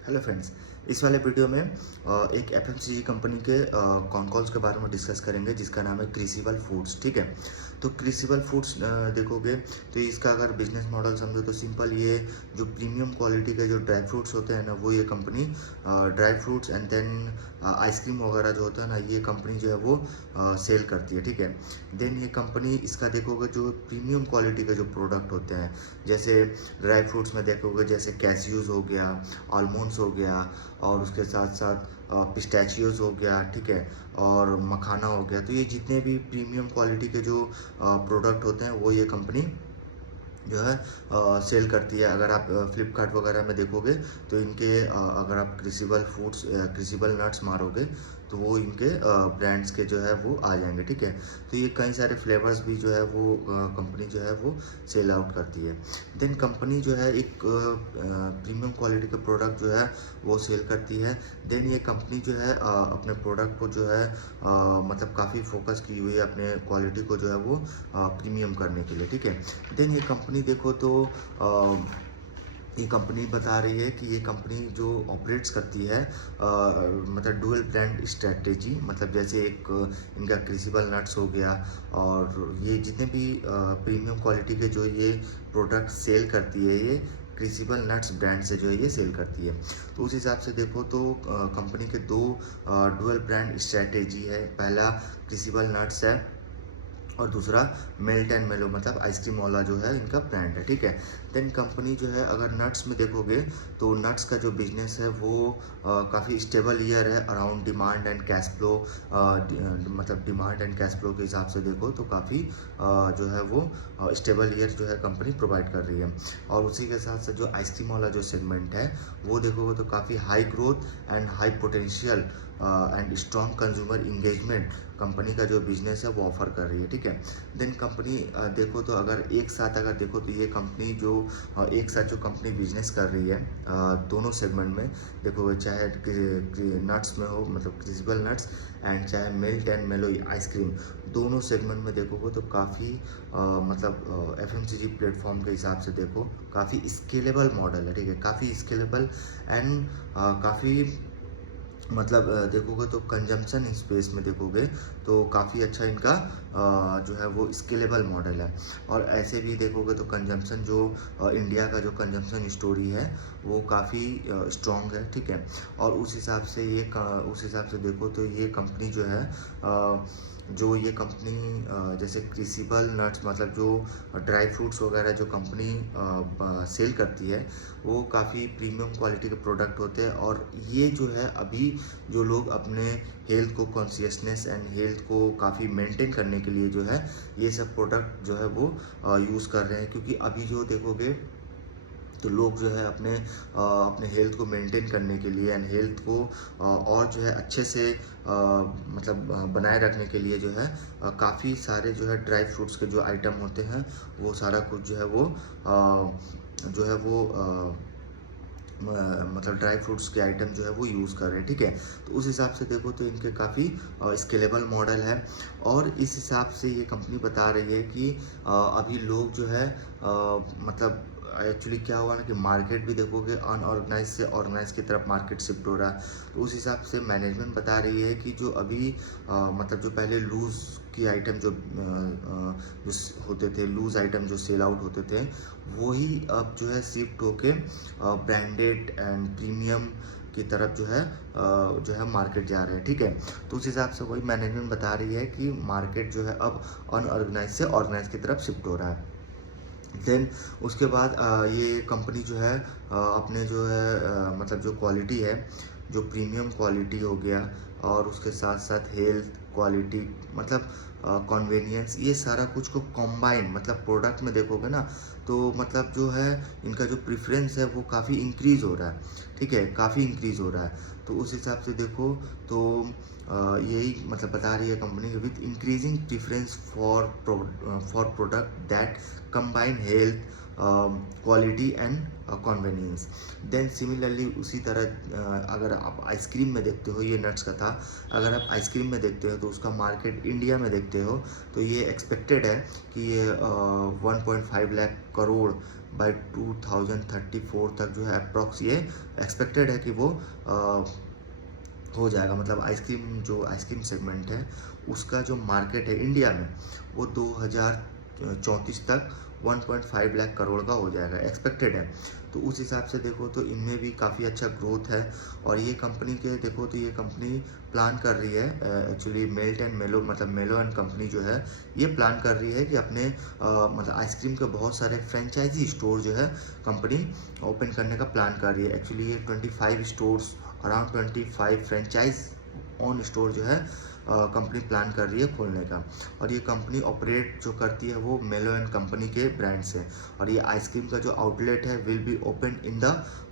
Hello friends, इस वाले video में एक एफएमसीजी कंपनी के कॉन्कॉल्स के बारे में डिस्कस करेंगे जिसका नाम है क्रिसिबल फूड्स। ठीक है, तो क्रिसिबल फूड्स देखोगे तो इसका अगर बिजनेस मॉडल समझो तो सिंपल, ये जो प्रीमियम क्वालिटी के जो ड्राई फ्रूट्स होते हैं ना, वो ये company dry fruits and then ice cream वगैरह जो होता है ना, ये कंपनी जो है वो सेल करती है। ठीक है, देन ये कंपनी इसका देखोगे जो प्रीमियम क्वालिटी के जो प्रोडक्ट होते हैं, जैसे ड्राई फ्रूट्स में देखोगे जैसे कैशियूज हो गया, आलमंड्स हो गया, और उसके साथ साथ पिस्टैचियोज हो गया। ठीक है, और मखाना हो गया। तो ये जितने भी प्रीमियम क्वालिटी के जो प्रोडक्ट होते हैं वो ये कंपनी जो है सेल करती है। अगर आप फ्लिपकार्ट वगैरह में देखोगे तो इनके अगर आप क्रिसिबल फूड्स क्रिसिबल नट्स मारोगे तो वो इनके ब्रांड्स के जो है वो आ जाएंगे। ठीक है, तो ये कई सारे फ्लेवर्स भी जो है वो कंपनी जो है वो सेल आउट करती है। देन कंपनी जो है एक प्रीमियम क्वालिटी के प्रोडक्ट जो है वो सेल करती है। देन ये कंपनी जो है अपने प्रोडक्ट को जो है मतलब काफ़ी फोकस की हुई है अपने क्वालिटी को जो है वो प्रीमियम करने के लिए। ठीक है, देन ये कंपनी देखो तो ये कंपनी बता रही है कि ये कंपनी जो ऑपरेट्स करती है मतलब डुअल ब्रांड स्ट्रेटेजी, मतलब जैसे एक इनका क्रिसिबल नट्स हो गया, और ये जितने भी प्रीमियम क्वालिटी के जो ये प्रोडक्ट सेल करती है, ये क्रिसिबल नट्स ब्रांड से जो है ये सेल करती है। तो उस हिसाब से देखो तो कंपनी के दो डुअल ब्रांड स्ट्रेटेजी है। पहला क्रिसिबल नट्स है और दूसरा मेल्ट एंड मेलो, मतलब आइसक्रीम वाला जो है इनका ब्रांड है। ठीक है, देन कंपनी जो है अगर नट्स में देखोगे तो नट्स का जो बिजनेस है वो काफ़ी स्टेबल ईयर है। Around demand and cash flow, मतलब डिमांड एंड कैश फ्लो के हिसाब से देखो तो काफ़ी जो है वो स्टेबल ईयर जो है कंपनी प्रोवाइड कर रही है। और उसी के साथ साथ जो आइसक्रीम वाला जो सेगमेंट है वो देखोगे तो काफ़ी high growth and high potential and strong consumer engagement company का जो बिजनेस है वो ऑफर कर रही है। ठीक है, देन कंपनी देखो तो अगर एक साथ अगर देखो तो ये कंपनी जो एक साथ जो कंपनी बिजनेस कर रही है दोनों सेगमेंट में देखो, चाहे नट्स में हो मतलब क्रिसिबल नट्स एंड चाहे मिल्ट एंड मेलो आइसक्रीम, दोनों सेगमेंट में देखोगे तो काफ़ी मतलब एफएमसीजी प्लेटफॉर्म के हिसाब से देखो काफ़ी स्केलेबल मॉडल है। ठीक है, काफ़ी स्केलेबल एंड काफ़ी मतलब देखोगे तो कंजम्पशन स्पेस में देखोगे तो काफ़ी अच्छा इनका जो है वो स्केलेबल मॉडल है। और ऐसे भी देखोगे तो कंजम्पशन जो इंडिया का जो कंजम्पशन स्टोरी है वो काफ़ी स्ट्रॉन्ग है। ठीक है, और उस हिसाब से उस हिसाब से देखो तो ये कंपनी जो है जो ये कंपनी जैसे क्रिसिबल नट्स मतलब जो ड्राई फ्रूट्स वगैरह जो कंपनी सेल करती है वो काफ़ी प्रीमियम क्वालिटी के प्रोडक्ट होते हैं। और ये जो है अभी जो लोग अपने हेल्थ को कॉन्शियसनेस एंड हेल्थ को काफ़ी मेंटेन करने के लिए जो है ये सब प्रोडक्ट जो है वो यूज़ कर रहे हैं। क्योंकि अभी जो देखोगे तो लोग जो है अपने हेल्थ को मेंटेन करने के लिए एंड हेल्थ को और जो है अच्छे से मतलब बनाए रखने के लिए जो है काफ़ी सारे जो है ड्राई फ्रूट्स के जो आइटम होते हैं वो सारा कुछ जो है वो जो है वो मतलब ड्राई फ्रूट्स के आइटम जो है वो यूज़ कर रहे हैं। ठीक है, तो उस हिसाब से देखो तो इनके काफ़ी स्केलेबल मॉडल है। और इस हिसाब से ये कंपनी बता रही है कि अभी लोग जो है मतलब एक्चुअली क्या हुआ ना कि मार्केट भी देखोगे अनऑर्गेनाइज से ऑर्गेनाइज की तरफ मार्केट शिफ्ट हो रहा है। तो उस हिसाब से मैनेजमेंट बता रही है कि जो अभी मतलब जो पहले लूज़ की आइटम जो होते थे, लूज़ आइटम जो सेल आउट होते थे, वही अब जो है शिफ्ट होके ब्रांडेड एंड प्रीमियम की तरफ जो है मार्केट जा रहे हैं। ठीक है, तो उस हिसाब से वही मैनेजमेंट बता रही है कि मार्केट जो है अब अनऑर्गेनाइज से ऑर्गेनाइज की तरफ शिफ्ट हो रहा है। देन उसके बाद ये कंपनी जो है अपने जो है मतलब जो क्वालिटी है, जो प्रीमियम क्वालिटी हो गया और उसके साथ साथ हेल्थ क्वालिटी मतलब कन्वीनियंस, ये सारा कुछ को कॉम्बाइन मतलब प्रोडक्ट में देखोगे ना तो मतलब जो है इनका जो प्रेफरेंस है वो काफ़ी इंक्रीज़ हो रहा है। ठीक है, काफ़ी इंक्रीज़ हो रहा है। तो उस हिसाब से देखो तो यही मतलब बता रही है company with increasing preference for product that combine health, quality and convenience. Then similarly उसी तरह अगर आप आइसक्रीम में देखते हो, ये नट्स का था, अगर आप आइसक्रीम में देखते हो तो उसका मार्केट इंडिया में देखते हो तो ये एक्सपेक्टेड है कि ये 1.5 लाख करोड़ बाय 2034 तक जो है अप्रॉक्स ये एक्सपेक्टेड है कि वो हो जाएगा। मतलब आइसक्रीम सेगमेंट है उसका जो मार्केट है इंडिया में वो 2034 तक 1.5 लाख करोड़ का हो जाएगा, एक्सपेक्टेड है। तो उस हिसाब से देखो तो इनमें भी काफ़ी अच्छा ग्रोथ है। और ये कंपनी के देखो तो ये कंपनी प्लान कर रही है एक्चुअली मेल्ट एंड मेलो, मतलब मेलो एंड कंपनी जो है ये प्लान कर रही है कि अपने मतलब आइसक्रीम के बहुत सारे फ्रेंचाइजी स्टोर जो है कंपनी ओपन करने का प्लान कर रही है। एक्चुअली ये 25 stores, around 25 franchise own store जो है कंपनी प्लान कर रही है खोलने का। और ये कंपनी ऑपरेट जो करती है वो मेलो एंड कंपनी के ब्रांड से। और ये आइसक्रीम का जो आउटलेट है will be open in the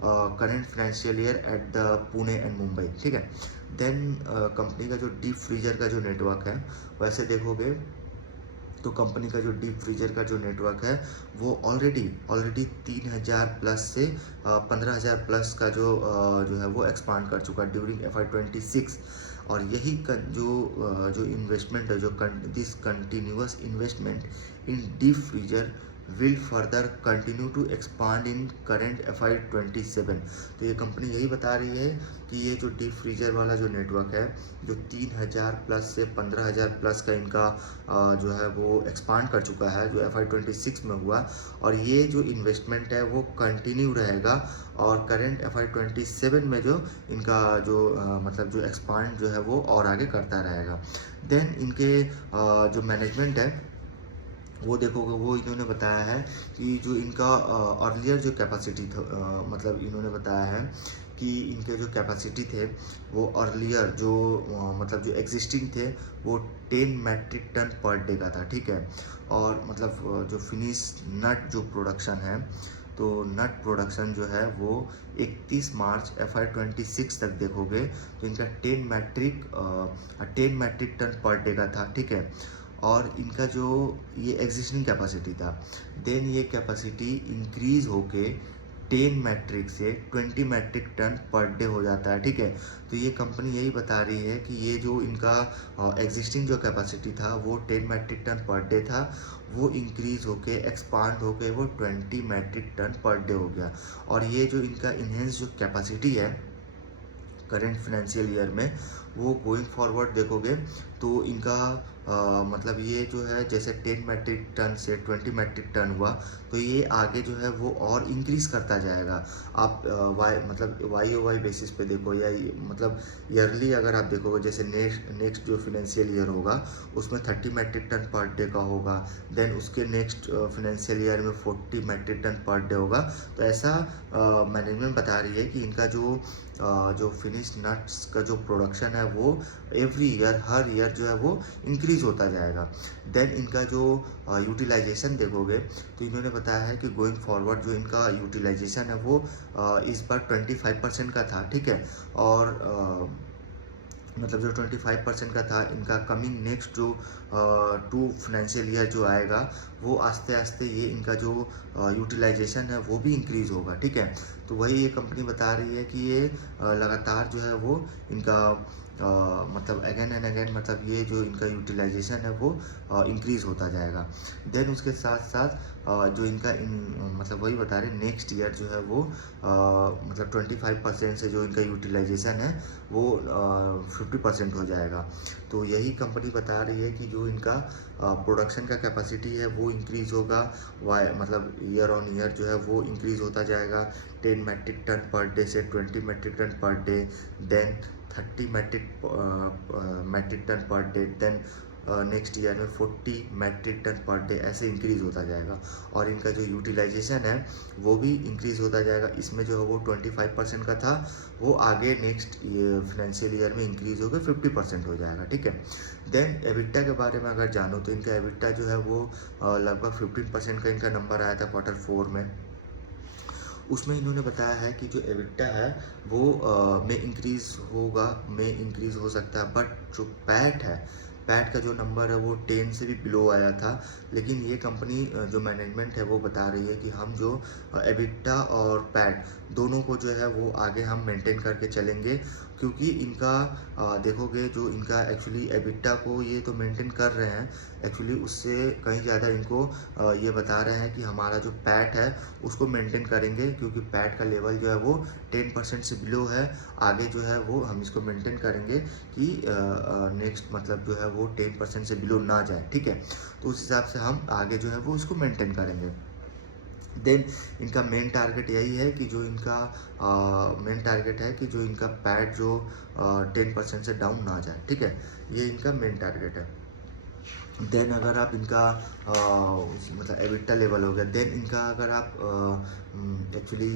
current financial year at the Pune and Mumbai, ठीक है। देन कंपनी का जो डीप फ्रीजर का जो नेटवर्क है, वैसे देखोगे तो कंपनी का जो डीप फ्रीजर का जो नेटवर्क है वो ऑलरेडी 3000 प्लस से 15,000 प्लस का जो है वो एक्सपांड कर चुका है ड्यूरिंग FY26। और यही जो इन्वेस्टमेंट है, जो this continuous investment in deep freezer will further continue to expand in current FY27। तो ये कंपनी यही बता रही है कि ये जो डीप फ्रीजर वाला जो नेटवर्क है, जो 3000 प्लस से 15,000 प्लस का इनका जो है वो एक्सपांड कर चुका है जो FY26 में हुआ, और ये जो इन्वेस्टमेंट है वो कंटिन्यू रहेगा। और करेंट FY27 में जो इनका जो मतलब जो एक्सपांड जो है वो और आगे करता रहेगा। देन इनके जो मैनेजमेंट है वो देखोगे, वो इन्होंने बताया है कि जो इनका अर्लियर जो कैपेसिटी था, मतलब इन्होंने बताया है कि इनके जो कैपेसिटी थे वो अर्लियर जो मतलब जो एग्जिस्टिंग थे वो 10 मैट्रिक टन पर डे का था, ठीक है। और मतलब जो फिनिश नट जो प्रोडक्शन है, तो नट प्रोडक्शन जो है वो 31 मार्च FY26 तक देखोगे तो इनका 10 मैट्रिक टन पर डे का था, ठीक है। और इनका जो ये एग्जिस्टिंग कैपेसिटी था, देन ये कैपेसिटी इंक्रीज होके 10 मैट्रिक से 20 मैट्रिक टन पर डे हो जाता है, ठीक है। तो ये कंपनी यही बता रही है कि ये जो इनका एग्जिस्टिंग जो कैपेसिटी था वो 10 मैट्रिक टन पर डे था, वो इंक्रीज होके एक्सपांड होके वो 20 मैट्रिक टन पर डे हो गया। और ये जो इनका इन्हेंस जो कैपेसिटी है करेंट फाइनेंशियल ईयर में, वो गोइंग फॉरवर्ड देखोगे तो इनका मतलब ये जो है जैसे 10 मैट्रिक टन से 20 मैट्रिक टन हुआ, तो ये आगे जो है वो और इंक्रीज करता जाएगा। आप मतलब YOY बेसिस पे देखो, या मतलब ईयरली अगर आप देखोगे, जैसे नेक्स्ट जो फाइनेंशियल ईयर होगा उसमें 30 मैट्रिक टन पर डे का होगा, देन उसके नेक्स्ट फाइनेंशियल ईयर में 40 मैट्रिक टन पर डे होगा। तो ऐसा मैनेजमेंट बता रही है कि इनका जो फिनिश नट्स का जो प्रोडक्शन है वो एवरी ईयर, हर ईयर जो है वो इंक्रीज होता जाएगा। देन इनका जो यूटिलाइजेशन देखोगे तो इन्होंने बताया है कि गोइंग फॉरवर्ड जो इनका यूटिलाइजेशन है वो इस बार 25% का था, ठीक है। और मतलब जो 25% का था, इनका कमिंग नेक्स्ट जो 2 फाइनेंशियल ईयर जो आएगा वो आस्ते आस्ते ये इनका जो यूटिलाइजेशन है वो भी इंक्रीज होगा, ठीक है। तो वही ये कंपनी बता रही है कि ये लगातार जो है वो इनका मतलब अगेन एंड अगेन, मतलब ये जो इनका यूटिलाइजेशन है वो इंक्रीज होता जाएगा। देन उसके साथ साथ जो इनका मतलब वही बता रहे नेक्स्ट ईयर जो है वो मतलब 25% से जो इनका यूटिलाइजेशन है वो 50% हो जाएगा। तो यही कंपनी बता रही है कि जो इनका प्रोडक्शन का कैपेसिटी है वो इंक्रीज होगा, मतलब ईयर ऑन ईयर जो है वो इंक्रीज होता जाएगा। 10 मैट्रिक टन पर डे से 20 metric ton per day, then 30 metric ton per day, then next year में 40 मैट्रिक टन पर डे, ऐसे इंक्रीज होता जाएगा। और इनका जो यूटिलाइजेशन है वो भी इंक्रीज होता जाएगा। इसमें जो है वो 25% का था, वो आगे नेक्स्ट फाइनेंशियल ईयर में इंक्रीज होकर 50% हो जाएगा, ठीक है। देन एबिटा के बारे में अगर जानो तो इनका एबिटा जो है वो लगभग 15% का इनका नंबर आया था Q4 में। उसमें इन्होंने बताया है कि जो एबिटा है वो में इंक्रीज हो सकता है, बट जो पैट है पैट का जो नंबर है वो 10 से भी बिलो आया था। लेकिन ये कंपनी जो मैनेजमेंट है वो बता रही है कि हम जो एबिटा और पैट दोनों को जो है वो आगे हम मेंटेन करके चलेंगे, क्योंकि इनका देखोगे जो इनका एक्चुअली एबिटा को ये तो मेंटेन कर रहे हैं, एक्चुअली उससे कहीं ज़्यादा इनको ये बता रहे हैं कि हमारा जो पैट है उसको मेंटेन करेंगे, क्योंकि पैट का लेवल जो है वो 10% से बिलो है। आगे जो है वो हम इसको मेंटेन करेंगे कि नेक्स्ट मतलब जो है वो 10% से बिलो ना जाए, ठीक है। तो उस हिसाब से हम आगे जो है वो इसको मेंटेन करेंगे। देन इनका मेन टारगेट यही है कि जो इनका मेन टारगेट है कि जो इनका पैट जो 10% से डाउन ना जाए, ठीक है। ये इनका मेन टारगेट है। देन अगर आप इनका मतलब एबिटा लेवल हो गया, देन इनका अगर आप एक्चुअली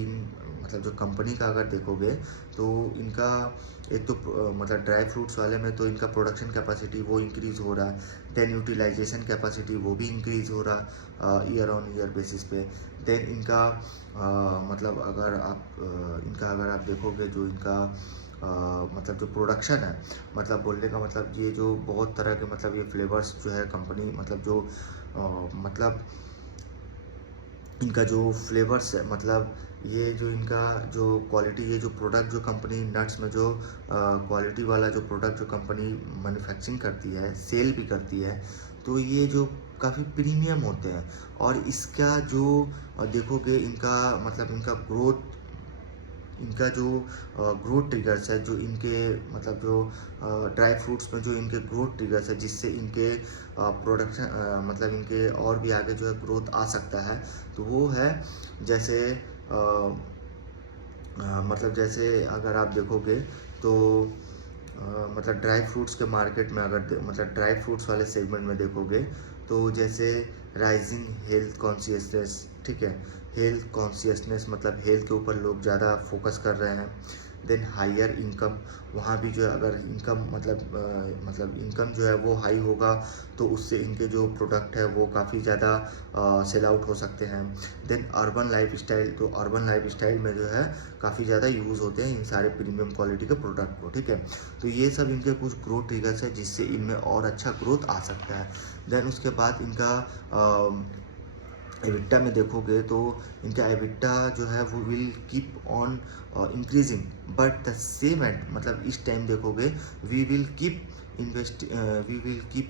मतलब जो कंपनी का अगर देखोगे तो इनका एक तो मतलब ड्राई फ्रूट्स वाले में तो इनका प्रोडक्शन कैपेसिटी वो इंक्रीज़ हो रहा है। देन यूटिलाइजेशन कैपेसिटी वो भी इंक्रीज़ हो रहा ईयर ऑन ईयर बेसिस पे। देन इनका मतलब अगर आप देखोगे जो इनका मतलब जो प्रोडक्शन है, मतलब बोलने का मतलब ये जो बहुत तरह के मतलब ये फ्लेवर्स जो है कंपनी मतलब जो मतलब इनका जो फ्लेवर्स है, मतलब ये जो इनका जो क्वालिटी, ये जो प्रोडक्ट जो कंपनी नट्स में जो क्वालिटी वाला जो प्रोडक्ट जो कंपनी मैन्युफैक्चरिंग करती है, सेल भी करती है, तो ये जो काफ़ी प्रीमियम होते हैं। और इसका जो देखोगे इनका मतलब इनका जो ग्रोथ ट्रिगर्स है, जो इनके मतलब जो ड्राई फ्रूट्स में जो इनके ग्रोथ ट्रिगर्स है, जिससे इनके प्रोडक्शन मतलब इनके और भी आगे जो है ग्रोथ आ सकता है, तो वो है जैसे मतलब जैसे अगर आप देखोगे तो मतलब ड्राई फ्रूट्स के मार्केट में अगर मतलब ड्राई फ्रूट्स वाले सेगमेंट में देखोगे तो जैसे राइजिंग हेल्थ कॉन्शियसनेस, ठीक है। हेल्थ कॉन्शियसनेस मतलब हेल्थ के ऊपर लोग ज़्यादा फोकस कर रहे हैं। देन हायर इनकम, वहाँ भी जो है अगर इनकम मतलब इनकम जो है वो हाई होगा तो उससे इनके जो प्रोडक्ट है वो काफ़ी ज़्यादा सेल आउट हो सकते हैं। देन अर्बन लाइफ स्टाइल, तो अर्बन लाइफ स्टाइल में जो है काफ़ी ज़्यादा यूज़ होते हैं इन सारे प्रीमियम क्वालिटी के प्रोडक्ट को, ठीक है। तो ये सब इनके कुछ ग्रोथ ट्रिगर्स है जिससे इनमें और अच्छा ग्रोथ आ सकता है। देन उसके बाद इनका एबिटा में देखोगे तो इनका एबिटा जो है वो will keep on increasing, but the same at मतलब इस टाइम देखोगे we will keep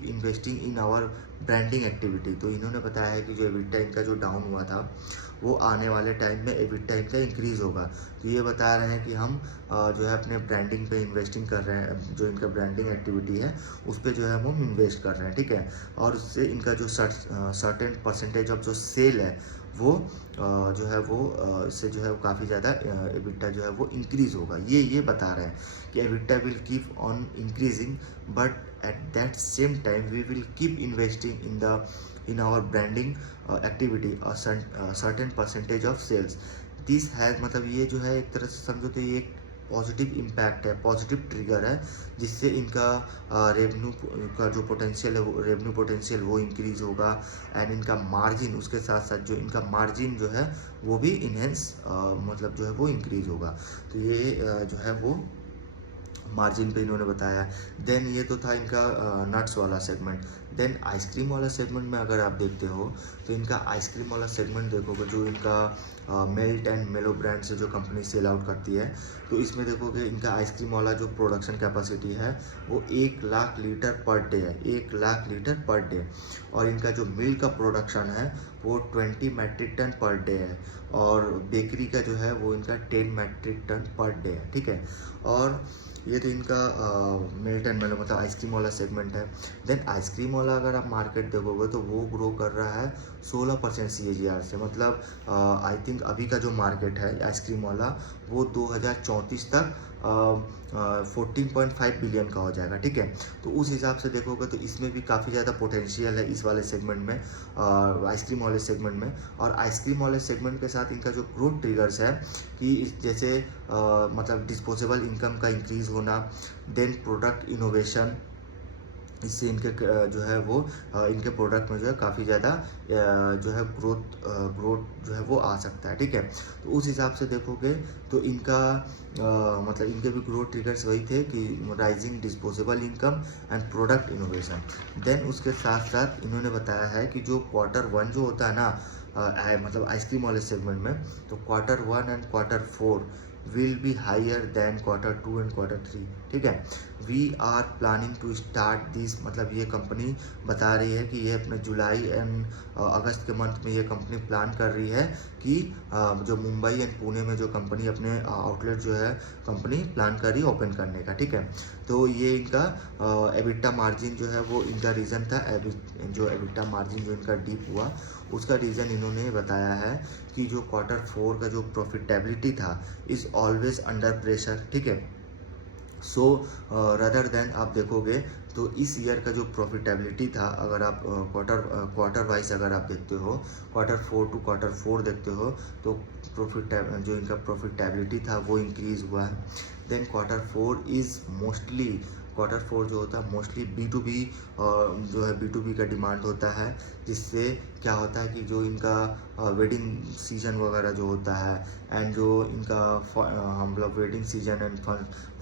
investing in our branding activity. तो इन्होंने बताया है कि जो एबिटा इनका जो डाउन हुआ था वो आने वाले टाइम में एबिटा इनका इंक्रीज़ होगा। तो ये बता रहे हैं कि हम जो है अपने ब्रांडिंग पे इन्वेस्टिंग कर रहे हैं, जो इनका ब्रांडिंग एक्टिविटी है उस पर जो है हम इन्वेस्ट कर रहे हैं, ठीक है। और उससे इनका जो सर्टेन परसेंटेज ऑफ जो सेल है वो जो है वो इससे जो है वो काफ़ी ज़्यादा एबिटा जो है वो इंक्रीज़ होगा। ये बता रहे हैं कि EBITDA will keep on increasing, but at that same time we will keep investing in our branding activity a certain percentage of sales. This has मतलब ये जो है एक तरह से समझो तो ये एक पॉजिटिव इम्पैक्ट है, पॉजिटिव ट्रिगर है, जिससे इनका रेवेन्यू का जो पोटेंशियल है वो रेवेन्यू पोटेंशियल वो इंक्रीज़ होगा। एंड इनका मार्जिन, उसके साथ साथ जो इनका मार्जिन जो है वो भी इन्हेंस मतलब जो है वो इंक्रीज़ होगा। तो ये जो है वो मार्जिन पे इन्होंने बताया। देन ये तो था इनका नट्स वाला सेगमेंट। देन आइसक्रीम वाला सेगमेंट में अगर आप देखते हो तो इनका आइसक्रीम वाला सेगमेंट देखोगे जो इनका मेल्ट एंड मेलो ब्रांड से जो कंपनी सेल आउट करती है, तो इसमें देखोगे इनका आइसक्रीम वाला जो प्रोडक्शन कैपेसिटी है वो 1 लाख लीटर पर डे है, 1 लाख लीटर पर डे। और इनका जो मिल्क का प्रोडक्शन है वो 20 मैट्रिक टन पर डे है, और बेकरी का जो है वो इनका 10 मैट्रिक टन पर डे है, ठीक है। और ये तो इनका मेल्ट एंड मेलो मतलब आइसक्रीम वाला सेगमेंट है। देन आइसक्रीम वाला अगर आप मार्केट देखोगे तो वो ग्रो कर रहा है 16% CAGR से, मतलब आई थिंक अभी का जो मार्केट है आइसक्रीम वाला वो 2034 तक 14.5 बिलियन का हो जाएगा, ठीक है। तो उस हिसाब से देखोगे तो इसमें भी काफ़ी ज़्यादा पोटेंशियल है इस वाले सेगमेंट में, आइसक्रीम वाले सेगमेंट में। और आइसक्रीम वाले सेगमेंट के साथ इनका जो ग्रोथ ट्रिगर्स है कि जैसे मतलब डिस्पोजेबल इनकम का इंक्रीज़ होना, देन प्रोडक्ट इनोवेशन, इससे इनके जो है वो इनके प्रोडक्ट में जो है काफ़ी ज़्यादा जो है ग्रोथ जो है वो आ सकता है, ठीक है। तो उस हिसाब से देखोगे तो इनका मतलब इनके भी ग्रोथ ट्रिगर्स वही थे कि rising disposable income and product innovation. Then उसके साथ साथ इन्होंने बताया है कि जो Q1 जो होता है ना मतलब आइसक्रीम वाले सेगमेंट में, तो Q1 and Q4 will be higher than Q2 and Q3, ठीक है। We are planning to start this, मतलब ये कंपनी बता रही है कि ये अपने जुलाई एंड अगस्त के मंथ में ये कंपनी प्लान कर रही है कि जो मुंबई एंड पुणे में जो कंपनी अपने आउटलेट जो है कंपनी प्लान कर रही है ओपन करने का, ठीक है। तो ये इनका एबिटा मार्जिन जो है वो इनका रीज़न था, जो एबिटा मार्जिन जो इनका डीप हुआ उसका रीज़न इन्होंने बताया है कि जो Q4 का जो प्रॉफिटेबिलिटी था इज़ ऑलवेज अंडर प्रेशर, ठीक है। सो रदर देन आप देखोगे तो इस ईयर का जो प्रॉफिटेबिलिटी था, अगर आप क्वार्टर वाइज अगर आप देखते हो, Q4 to Q4 देखते हो, तो जो इनका प्रॉफिटेबिलिटी था वो इंक्रीज़ हुआ है। देन Q4 जो होता है मोस्टली B2B जो है B2B का डिमांड होता है, जिससे क्या होता है कि जो इनका वेडिंग सीजन वगैरह जो होता है एंड जो इनका हम लोग वेडिंग सीजन एंड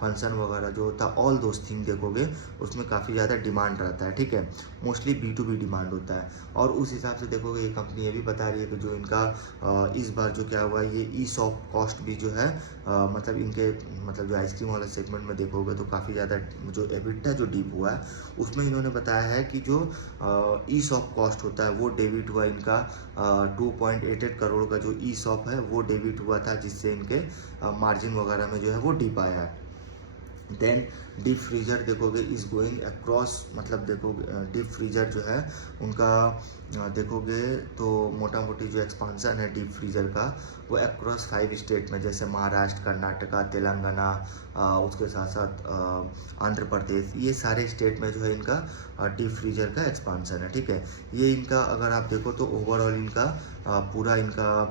फंक्शन वगैरह जो होता है, ऑल दोस्त थिंग देखोगे उसमें काफ़ी ज़्यादा डिमांड रहता है, ठीक है। मोस्टली B2B डिमांड होता है। और उस हिसाब से देखोगे ये कंपनी ये भी बता रही है कि जो इनका इस बार जो क्या हुआ है, ये ESOP कॉस्ट भी जो है मतलब इनके मतलब जो आइसक्रीम वाला सेगमेंट में देखोगे तो काफ़ी ज़्यादा जो एबिटा जो डीप हुआ है उसमें इन्होंने बताया है कि जो ESOP कॉस्ट होता है वो डेबिट हुआ इनका 2.88 करोड़ का जो ESOP है वो डेबिट हुआ था, जिससे इनके मार्जिन वगैरह में जो है वो डीप आया है। देन डीप फ्रीजर देखोगे इज गोइंग अक्रॉस, मतलब देखोगे डीप फ्रीजर जो है उनका देखोगे तो मोटा मोटी जो एक्सपांसन है डीप फ्रीजर का वो अक्रॉस 5 स्टेट में, जैसे महाराष्ट्र, कर्नाटका, तेलंगाना, उसके साथ साथ आंध्र प्रदेश, ये सारे स्टेट में जो है इनका डीप फ्रीजर का एक्सपांसन है, ठीक है। ये इनका अगर आप देखो तो ओवरऑल इनका पूरा इनका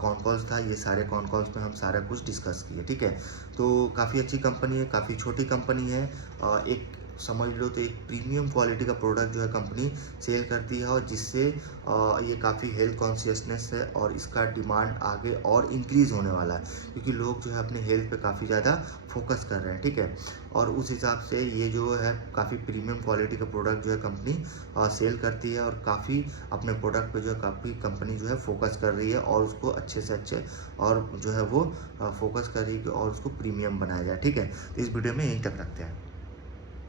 कॉन कॉल्स था, ये सारे कॉन कॉल्स में हम सारा कुछ डिस्कस किए, ठीक है। तो काफ़ी अच्छी कंपनी है, काफ़ी छोटी कंपनी है, एक समझ लो तो एक प्रीमियम क्वालिटी का प्रोडक्ट जो है कंपनी सेल करती है, और जिससे ये काफ़ी हेल्थ कॉन्शियसनेस है और इसका डिमांड आगे और इंक्रीज़ होने वाला है, क्योंकि लोग जो है अपने हेल्थ पे काफ़ी ज़्यादा फोकस कर रहे हैं, ठीक है। और उस हिसाब से ये जो है काफ़ी प्रीमियम क्वालिटी का प्रोडक्ट जो है कंपनी सेल करती है, और काफ़ी अपने प्रोडक्ट पे जो है काफ़ी कंपनी जो है फोकस कर रही है, और उसको अच्छे से अच्छे और जो है वो फोकस कर रही है और उसको प्रीमियम बनाया जाए, ठीक है। तो इस वीडियो में यहीं तक रखते हैं।